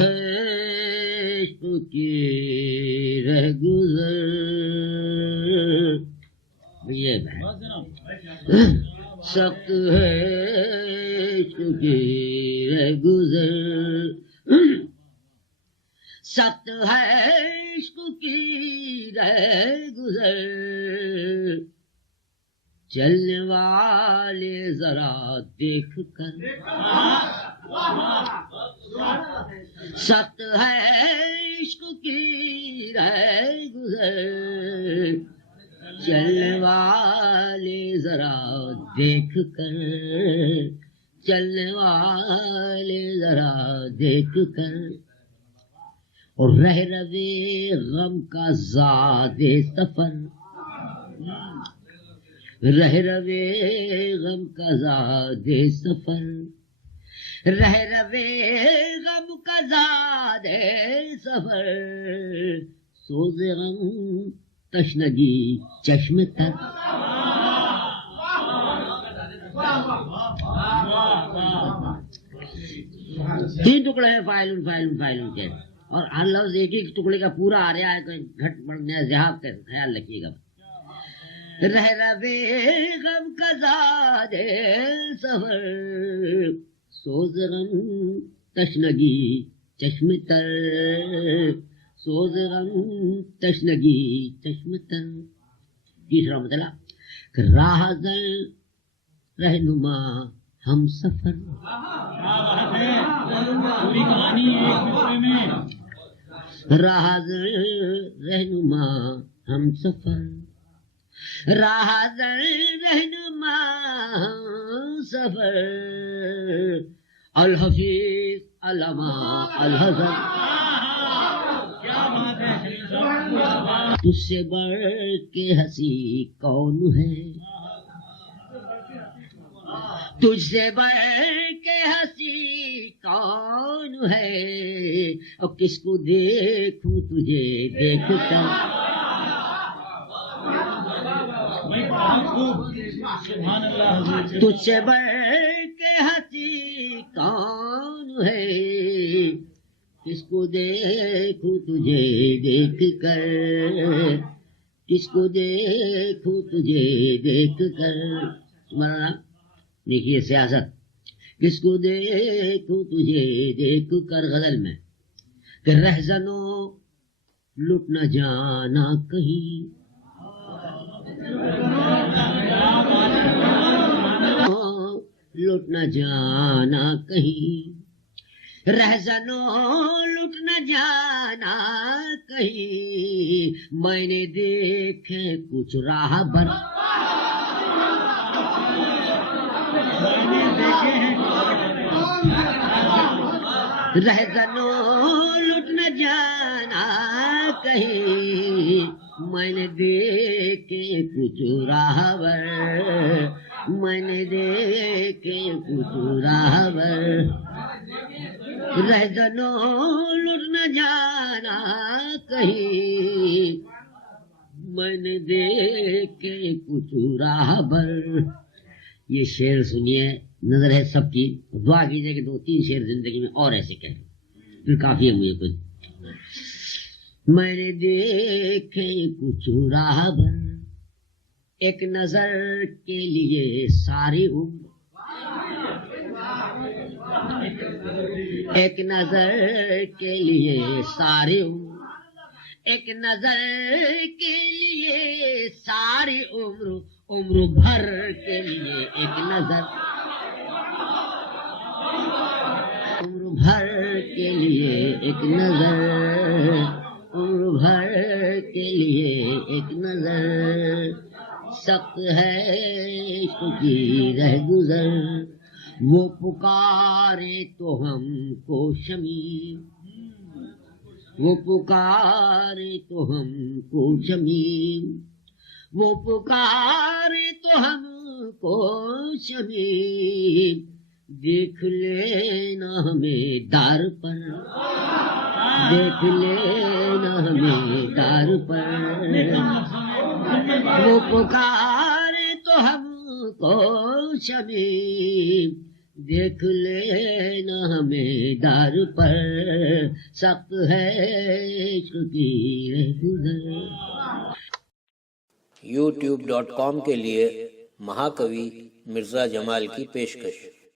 ہے عشق کی رہ گزر، یہ سخت ہے عشق کی رہ گزر، سخت ہے عشق کی رہ گزر، چلنے والے ذرا دیکھ کر، سخت ہے عشق کی رہ گزر، چلنے والے ذرا دیکھ کر، چلنے والے ذرا دیکھ کر، اور رہ روے غم کا زاد سفر، رہ روے غم کا زاد سفر، رہ روے غم کا زاد سفر، سوز غم تشنگی چشم تر، تین ٹکڑے ہیں فائلن فائلن فائلن کے، اور ہر لفظ ایک ایک ٹکڑے کا پورا آ رہا ہے، کوئی گھٹ بڑھنے ذہاب کا خیال رکھیے گا۔ رہ روے غم کا زاد سفر، سوز غم تشنگی چشم تر، سوز غم تشنگی چشم تر۔ تیسرا مطلب راہ در رہنما ہم سفر، راہ در رہنما ہم سفر، راہ در رہنما ہم سفر، الحفیظ علامہ الحضر، تجھ سے بڑھ کے ہنسی کون ہے، تجھ سے بڑھ کے ہنسی کون ہے، اور کس کو دیکھوں تجھے دیکھ کر، تجھ سے بڑھ کے ہنسی کون ہے، کس کو دیکھوں تجھے دیکھ کر، کس کو دیکھوں تجھے دیکھ کر۔ تمہارا دیکھیے سیاست، کس کو دیکھوں تجھے دیکھ کر غزل میں، کہ رہزنوں لٹ نہ جانا کہیں، لٹ نہ جانا کہیں، رہزنوں لٹ نہ جانا کہیں، میں نے دیکھے کچھ راہ بر، رہزنوں لٹ نہ جانا کہیں، میں نے دیکھے کچھ راہ بر، میں نے دیکھے کچھ راہ بر، رہزنوں لٹ نہ جانا کہیں، میں نے دیکھے کچھ راہ بر۔ یہ شعر سنیے، نظر ہے سب کی، دعا کیجیے کہ 2-3 شعر زندگی میں اور ایسے کہیں، پھر کافی ہے مجھے کچھ۔ میں نے دیکھے کچھ راہ بر، ایک نظر کے لیے ساری عمر، ایک نظر کے لیے ساری عمر، ایک نظر کے لیے ساری عمر، عمر بھر کے لیے ایک نظر، عمر بھر کے لیے ایک نظر، عمر بھر کے لیے ایک نظر، سخت ہے عشق کی رہ گزر، وہ پکارے تو ہم کو شمیم، وہ پکارے تو ہم کو شمیم، وہ پکارے تو ہم کو شمیم، دیکھ لینا ہمیں دار پر، دیکھ لینا ہمیں دار پر، وہ پکارے تو ہم کو شمیم، دیکھ لینا ہمیں دار پر سخت ہے عشق کی گزر. youtube.com کے لیے مہاکوی مرزا جمال کی پیشکش.